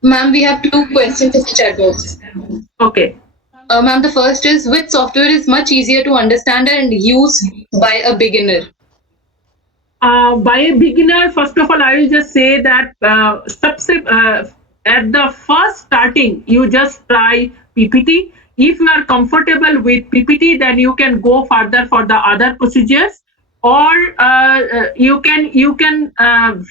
Ma'am, we have two questions in the chat box. Okay. Ma'am, the first is, which software is much easier to understand and use by a beginner? By a beginner, first of all, I will just say that at the first start starting, you just try PPT. If you are comfortable with PPT, then you can go further for the other procedures, or you can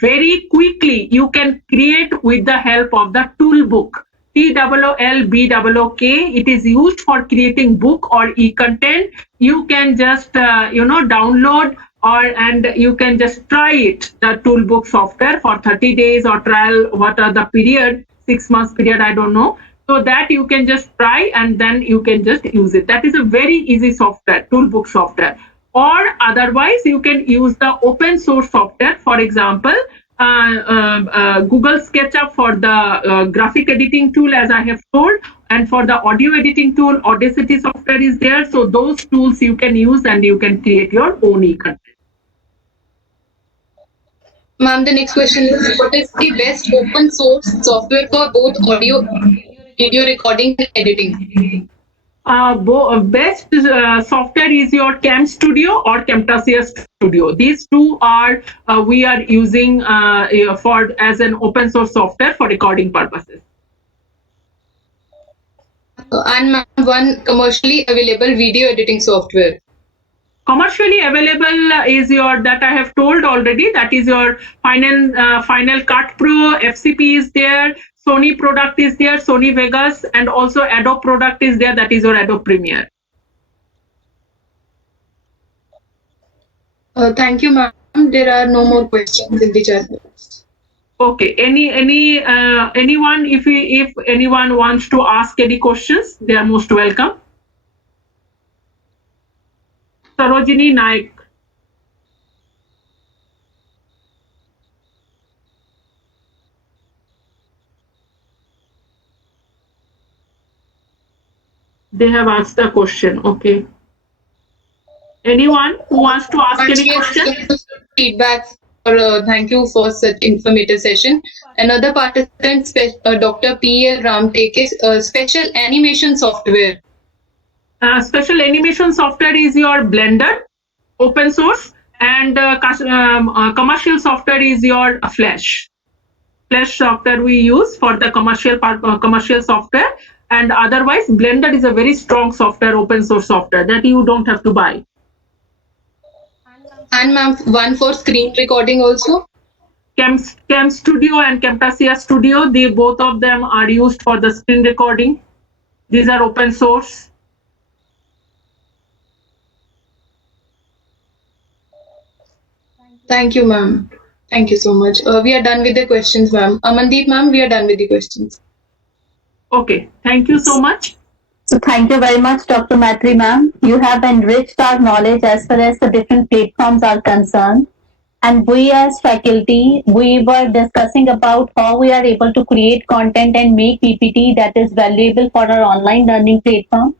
very quickly you can create with the help of the tool book. TOOLBOOK. It is used for creating book or e-content. You can just download and you can just try it, the toolbook software, for 30 days or trial, what are the period, 6 months period, I don't know. So that you can just try and then you can just use it. That is a very easy software, toolbook software. Or otherwise you can use the open source software. For example, Google SketchUp for the graphic editing tool, as I have told, and for the audio editing tool, Audacity software is there. So those tools you can use and you can create your own e-content. Ma'am, the next question is, what is the best open source software for both audio, video recording and editing? Best software is your Cam Studio or Camtasia Studio. These two are we are using for as an open source software for recording purposes. And ma'am, one commercially available video editing software. Commercially available is your, that I have told already, that is your Final Cut Pro, FCP is there, Sony product is there, Sony Vegas, and also Adobe product is there, that is your Adobe Premiere. Thank you, ma'am. There are no more questions in the chat box. Okay, anyone, if anyone wants to ask any questions, they are most welcome. Sarojini Naik. They have asked the question. Okay. Anyone who wants to ask any question? Feedback. Thank you for such informative session. Another participant, Dr. P.L. Ramtek, is special animation software. Special animation software is your Blender, open source, and commercial software is your Flash. Flash software we use for the commercial software, and otherwise Blender is a very strong software, open source software that you don't have to buy. And ma'am, one for screen recording also? Cam Studio and Camtasia Studio, they both of them are used for the screen recording. These are open source. Thank you, ma'am. Thank you so much. We are done with the questions, ma'am. Amandeep, ma'am, we are done with the questions. Okay, thank you so much. So thank you very much, Dr. Maitreyee, ma'am. You have enriched our knowledge as far as the different platforms are concerned. And we as faculty, we were discussing about how we are able to create content and make PPT that is valuable for our online learning platform.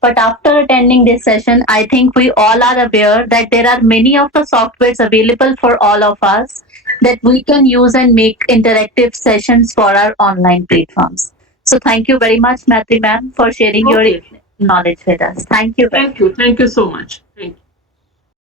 But after attending this session, I think we all are aware that there are many of the softwares available for all of us that we can use and make interactive sessions for our online platforms. So thank you very much, Maitreyee ma'am, for sharing your knowledge with us. Thank you. Thank you so much. Thank you.